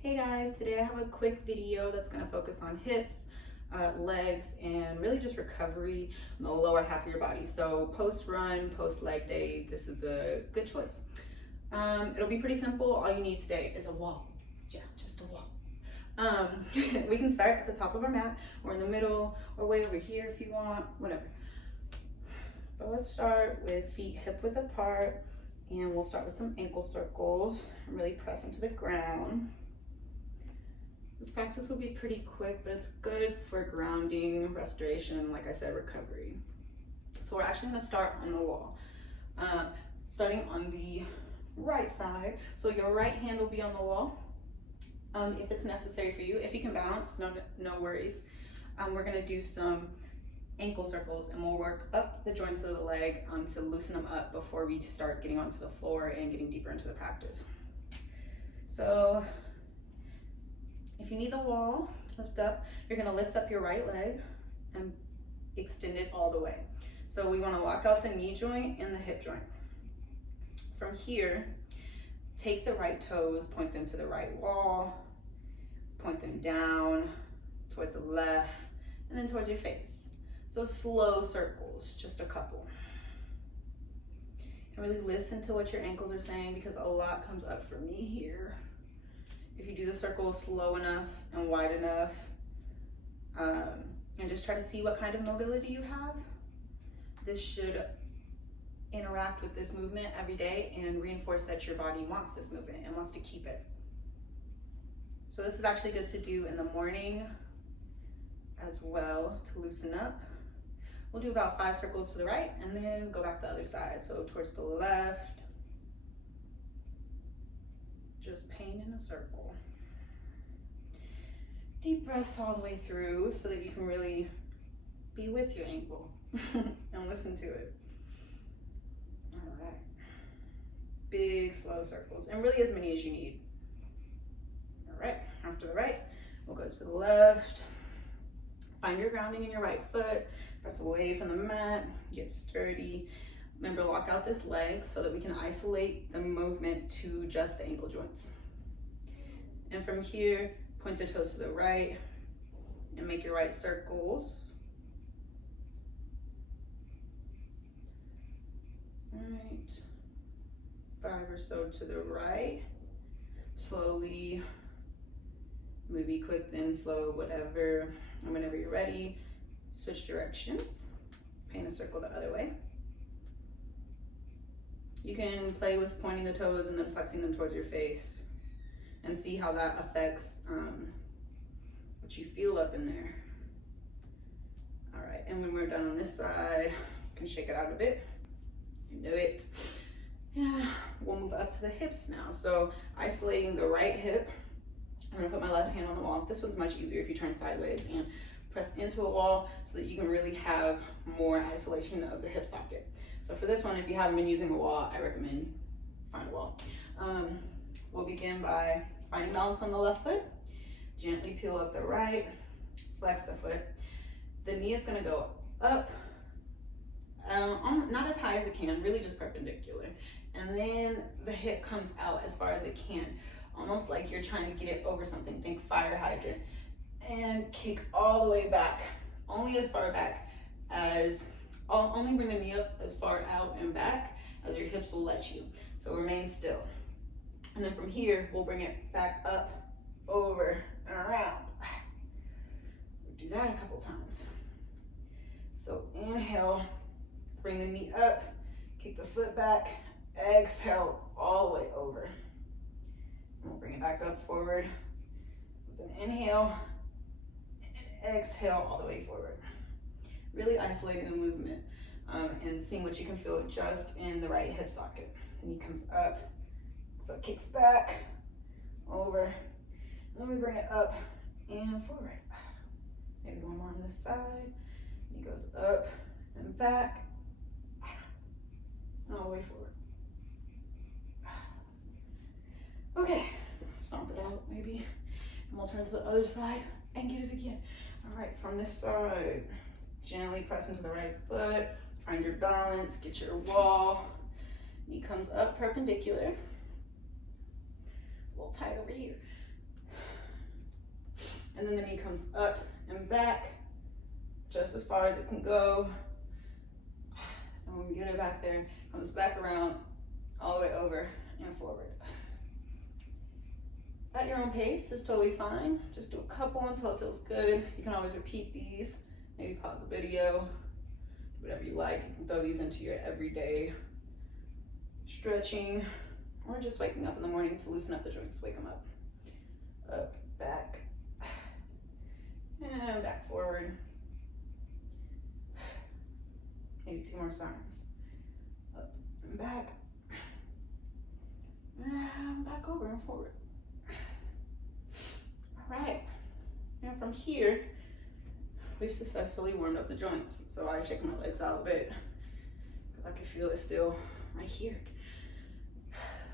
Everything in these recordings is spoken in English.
Hey guys, today I have a quick video that's going to focus on hips, legs, and really just recovery in the lower half of your body. So post run, post leg day, this is a good choice. It'll be pretty simple. All you need today is a wall. Yeah, just a wall. We can start at the top of our mat or in the middle or way over here if you want, whatever. But let's start with feet hip width apart, and we'll start with some ankle circles and really press into the ground. This practice will be pretty quick, but it's good for grounding, restoration, and like I said, recovery. So we're actually gonna start on the wall. Starting on the right side. So your right hand will be on the wall. If it's necessary for you, if you can balance, no worries. We're gonna do some ankle circles and we'll work up the joints of the leg to loosen them up before we start getting onto the floor and getting deeper into the practice. So if you need the wall, lift up. You're gonna lift up your right leg and extend it all the way. So we wanna lock out the knee joint and the hip joint. From here, take the right toes, point them to the right wall, point them down towards the left, and then towards your face. So slow circles, just a couple. And really listen to what your ankles are saying because a lot comes up for me here. If you do the circle slow enough and wide enough, and just try to see what kind of mobility you have, this should interact with this movement every day and reinforce that your body wants this movement and wants to keep it. So this is actually good to do in the morning as well to loosen up. We'll do about 5 circles to the right and then go back the other side. So towards the left, just paint in a circle. Deep breaths all the way through so that you can really be with your ankle and listen to it. All right. Big slow circles and really as many as you need. All right, after the right, we'll go to the left. Find your grounding in your right foot. Press away from the mat, get sturdy. Remember, lock out this leg so that we can isolate the movement to just the ankle joints. And from here, point the toes to the right and make your right circles. All right, 5 or so to the right. Slowly, maybe quick, then slow, whatever. And whenever you're ready, switch directions. Paint a circle the other way. You can play with pointing the toes and then flexing them towards your face and see how that affects what you feel up in there. All right, and when we're done on this side, you can shake it out a bit. You know it. Yeah, we'll move up to the hips now. So isolating the right hip, I'm gonna put my left hand on the wall. This one's much easier if you turn sideways and press into a wall so that you can really have more isolation of the hip socket. So for this one, if you haven't been using a wall, I recommend find a wall. We'll begin by finding balance on the left foot. Gently peel up the right, flex the foot. The knee is gonna go up, not as high as it can, really just perpendicular. And then the hip comes out as far as it can, almost like you're trying to get it over something. Think fire hydrant. And kick all the way back, only as far back as, only bring the knee up as far out and back as your hips will let you. So remain still. And then from here, we'll bring it back up, over, and around. Do that a couple times. So inhale, bring the knee up, kick the foot back, exhale all the way over. And we'll bring it back up forward with an inhale, and exhale all the way forward. Really isolating the movement and seeing what you can feel just in the right hip socket. The knee comes up, foot kicks back, over, and then we bring it up and forward. Maybe one more on this side. Knee goes up and back, and all the way forward. Okay, stomp it out maybe, and we'll turn to the other side and get it again. All right, from this side, gently press into the right foot, find your balance, get your wall. Knee comes up perpendicular. It's a little tight over here. And then the knee comes up and back, just as far as it can go. And when we get it back there, comes back around, all the way over and forward. At your own pace is totally fine. Just do a couple until it feels good. You can always repeat these. Maybe pause the video, whatever you like. You can throw these into your everyday stretching, or just waking up in the morning to loosen up the joints. Wake them up. Up, back, and back forward. Maybe 2 more signs. Up and back, and back over and forward. All right, and from here, we've successfully warmed up the joints. So I check my legs out a bit, because I can feel it still right here.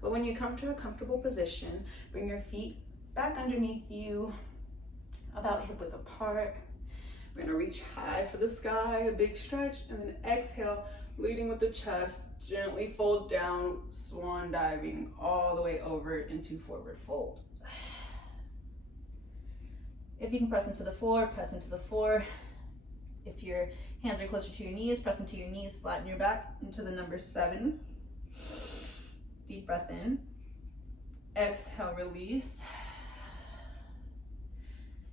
But when you come to a comfortable position, bring your feet back underneath you, about hip width apart. We're gonna reach high for the sky, a big stretch, and then exhale, leading with the chest, gently fold down, swan diving all the way over into forward fold. If you can press into the floor, press into the floor. If your hands are closer to your knees, press into your knees, flatten your back into the number 7. Deep breath in. Exhale, release.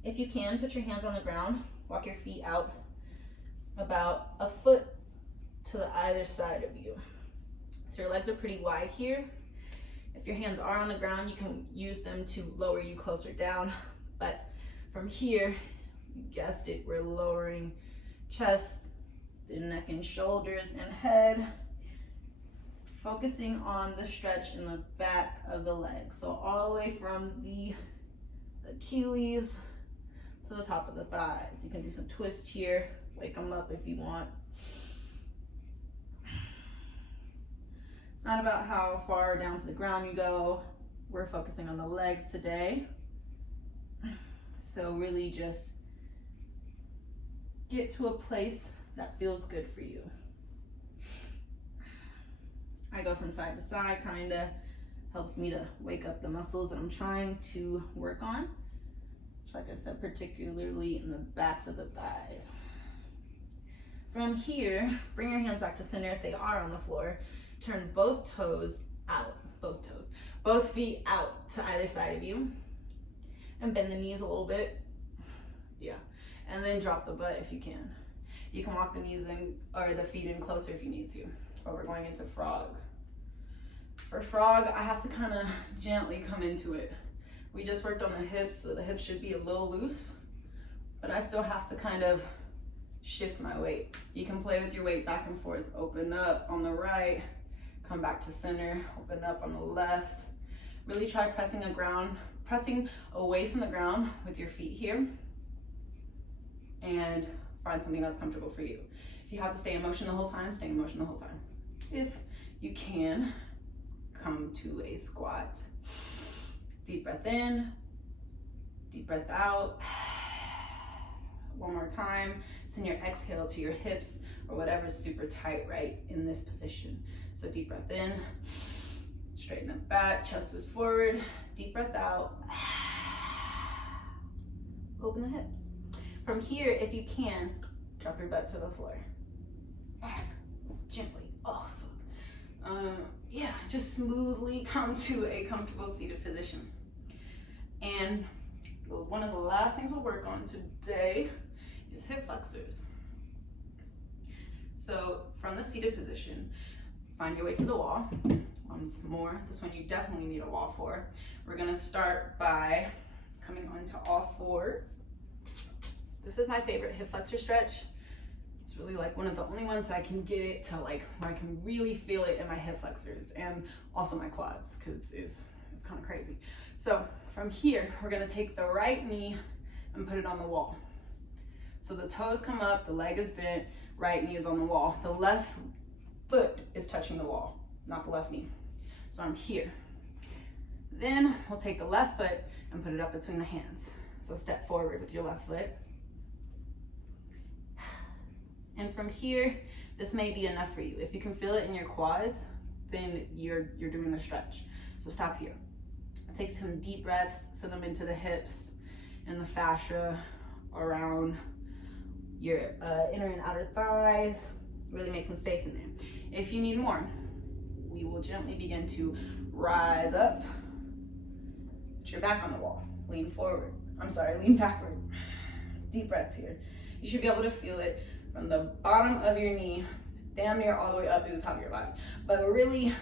If you can, put your hands on the ground, walk your feet out about a foot to the either side of you. So your legs are pretty wide here. If your hands are on the ground, you can use them to lower you closer down, but from here, you guessed it, we're lowering chest, the neck and shoulders and head, focusing on the stretch in the back of the leg. So all the way from the Achilles to the top of the thighs. You can do some twist here, wake them up if you want. It's not about how far down to the ground you go. We're focusing on the legs today. So really just get to a place that feels good for you. I go from side to side, kinda helps me to wake up the muscles that I'm trying to work on. Like I said, particularly in the backs of the thighs. From here, bring your hands back to center if they are on the floor. Turn both toes out, both feet out to either side of you. And bend the knees a little bit. Yeah. And then drop the butt if you can. You can walk the knees in, or the feet in closer if you need to. But we're going into frog. For frog, I have to kind of gently come into it. We just worked on the hips, so the hips should be a little loose, but I still have to kind of shift my weight. You can play with your weight back and forth. Open up on the right, come back to center, open up on the left. Really try pressing away from the ground with your feet here, and find something that's comfortable for you. If you have to stay in motion the whole time, stay in motion the whole time. If you can, come to a squat. Deep breath in, deep breath out. One more time. Send your exhale to your hips or whatever's super tight right in this position. So deep breath in, straighten up back, chest is forward, deep breath out. Open the hips. From here, if you can, drop your butt to the floor. Gently. Oh, fuck. Yeah, just smoothly come to a comfortable seated position. And one of the last things we'll work on today is hip flexors. So from the seated position, find your way to the wall. Once more, this one you definitely need a wall for. We're gonna start by coming onto all fours. This is my favorite hip flexor stretch. It's really like one of the only ones that I can get it to like where I can really feel it in my hip flexors and also my quads, because it's kind of crazy. So from here, we're gonna take the right knee and put it on the wall. So the toes come up, the leg is bent, right knee is on the wall. The left foot is touching the wall, not the left knee. So I'm here. Then we'll take the left foot and put it up between the hands. So step forward with your left foot. And from here, this may be enough for you. If you can feel it in your quads, then you're doing the stretch. So stop here. Take some deep breaths, send them into the hips, and the fascia around your inner and outer thighs. Really make some space in there. If you need more, we will gently begin to rise up. Put your back on the wall. Lean forward. I'm sorry, lean backward. Deep breaths here. You should be able to feel it from the bottom of your knee, damn near all the way up to the top of your body. But we're really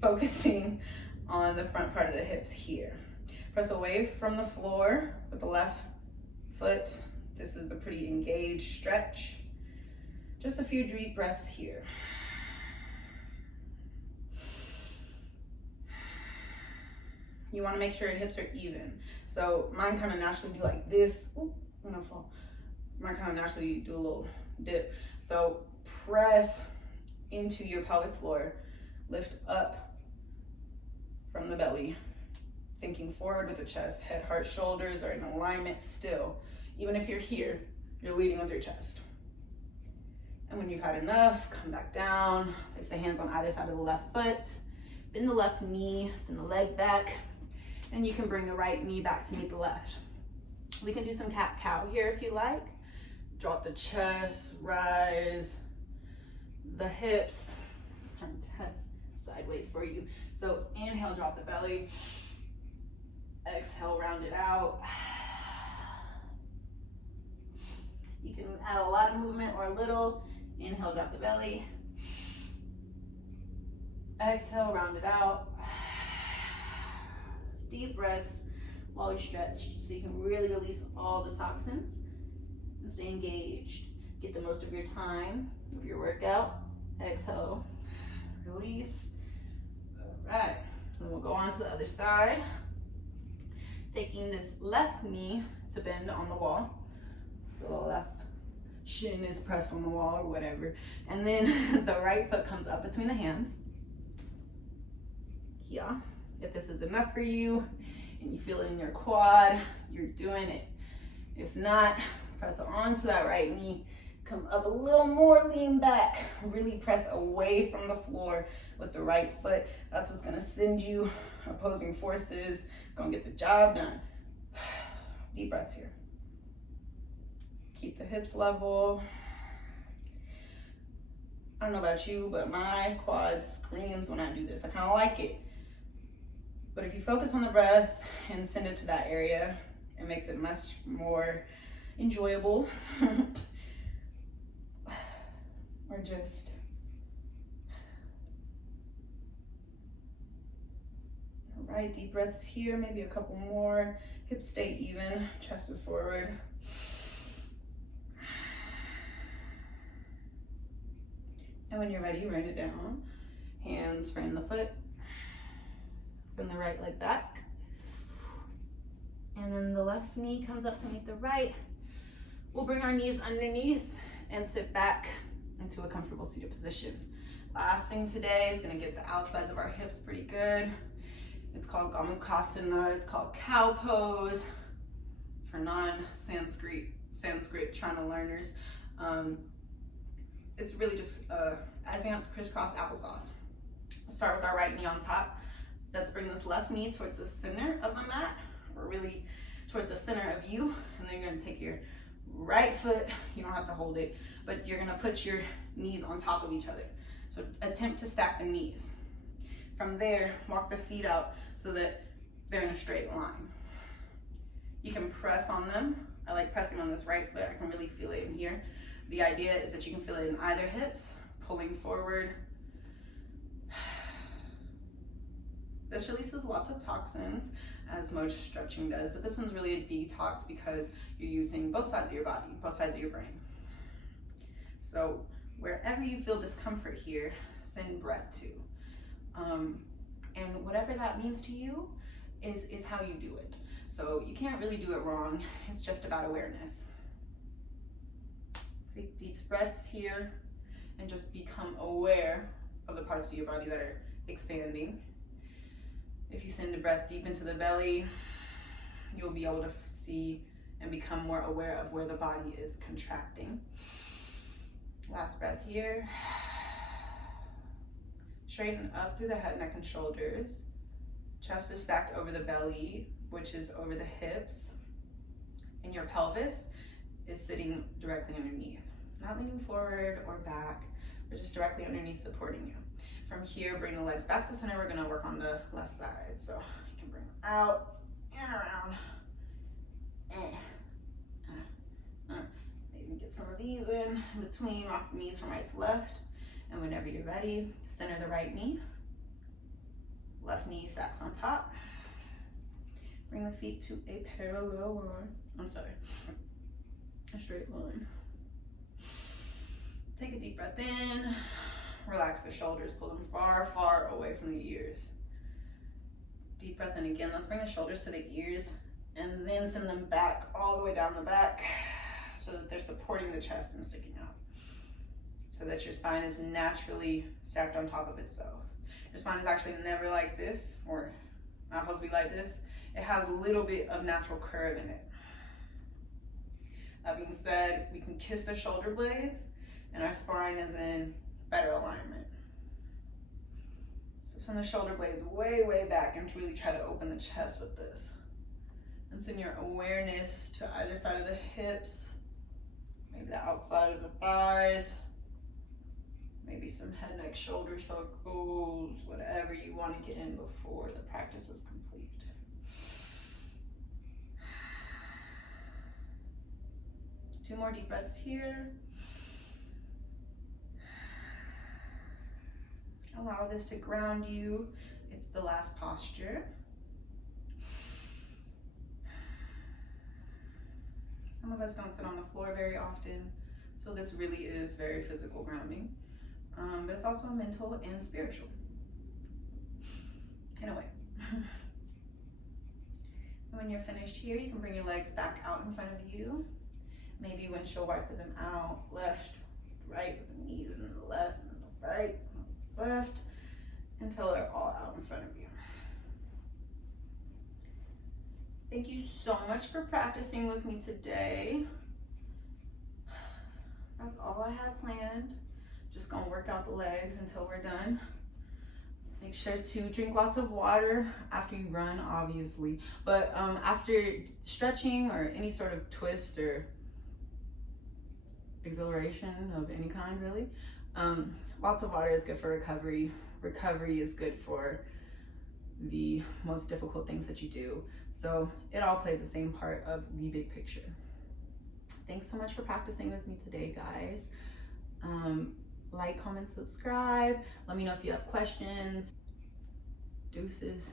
focusing on the front part of the hips here. Press away from the floor with the left foot. This is a pretty engaged stretch. Just a few deep breaths here. You want to make sure your hips are even. So mine kind of naturally do like this. Ooh, I'm gonna fall. Mine kind of naturally do a little dip. So press into your pelvic floor. Lift up from the belly. Thinking forward with the chest. Head, heart, shoulders are in alignment still. Even if you're here, you're leading with your chest. And when you've had enough, come back down. Place the hands on either side of the left foot. Bend the left knee, send the leg back. And you can bring the right knee back to meet the left. We can do some cat-cow here if you like. Drop the chest, rise the hips. Turn the head sideways for you. So inhale, drop the belly. Exhale, round it out. You can add a lot of movement or a little. Inhale, drop the belly. Exhale, round it out. Deep breaths while you stretch so you can really release all the toxins and stay engaged. Get the most of your time of your workout. Exhale, release. All right, then we'll go on to the other side. Taking this left knee to bend on the wall. So the left shin is pressed on the wall or whatever. And then the right foot comes up between the hands. Yeah. If this is enough for you and you feel it in your quad, you're doing it. If not, press onto that right knee. Come up a little more, lean back. Really press away from the floor with the right foot. That's what's gonna send you opposing forces. Gonna get the job done. Deep breaths here. Keep the hips level. I don't know about you, but my quad screams when I do this. I kind of like it. But if you focus on the breath and send it to that area, it makes it much more enjoyable. Or just all right, deep breaths here, maybe a couple more. Hips stay even, chest is forward. And when you're ready, write it down. Hands frame the foot. Send the right leg back. And then the left knee comes up to meet the right. We'll bring our knees underneath and sit back into a comfortable seated position. Last thing today is gonna get the outsides of our hips pretty good. It's called Gomukhasana, it's called cow pose for non-Sanskrit trying to learners. It's really just advanced crisscross applesauce. We'll start with our right knee on top. Let's bring this left knee towards the center of the mat, or really towards the center of you. And then you're gonna take your right foot, you don't have to hold it, but you're gonna put your knees on top of each other. So attempt to stack the knees. From there, walk the feet out so that they're in a straight line. You can press on them. I like pressing on this right foot. I can really feel it in here. The idea is that you can feel it in either hips, pulling forward. This releases lots of toxins, as most stretching does, but this one's really a detox because you're using both sides of your body, both sides of your brain. So wherever you feel discomfort here, send breath to. And whatever that means to you is how you do it. So you can't really do it wrong. It's just about awareness. Take deep breaths here and just become aware of the parts of your body that are expanding. If you send a breath deep into the belly, you'll be able to see and become more aware of where the body is contracting. Last breath here. Straighten up through the head, neck, and shoulders. Chest is stacked over the belly, which is over the hips. and your pelvis is sitting directly underneath. Not leaning forward or back, but just directly underneath, supporting you. From here, bring the legs back to center. We're gonna work on the left side. So you can bring them out and around. Maybe get some of these in between, rock the knees from right to left. And whenever you're ready, center the right knee. Left knee stacks on top. Bring the feet to a parallel line. A straight line. Take a deep breath in. Relax the shoulders, pull them far, far away from the ears. Deep breath in again. Let's bring the shoulders to the ears and then send them back all the way down the back so that they're supporting the chest and sticking out. So that your spine is naturally stacked on top of itself. Your spine is actually never like this, or not supposed to be like this. It has a little bit of natural curve in it. That being said, we can kiss the shoulder blades and our spine is in better alignment. So send the shoulder blades way, way back and really try to open the chest with this. And send your awareness to either side of the hips, maybe the outside of the thighs, maybe some head, neck, shoulder circles, whatever you want to get in before the practice is complete. Two more deep breaths here. Allow this to ground you. It's the last posture. Some of us don't sit on the floor very often, so this really is very physical grounding. But it's also mental and spiritual, in a way. And when you're finished here, you can bring your legs back out in front of you. Maybe windshield wiper them out, left, right, with the knees and the left and the right, left, until they're all out in front of you. Thank you so much for practicing with me today. That's all I had planned. Just gonna work out the legs until we're done. Make sure to drink lots of water after you run, obviously. But after stretching or any sort of twist or exhilaration of any kind, really, lots of water is good for recovery. Recovery is good for the most difficult things that you do. So it all plays the same part of the big picture. Thanks so much for practicing with me today, guys. Like, comment, subscribe. Let me know if you have questions. Deuces.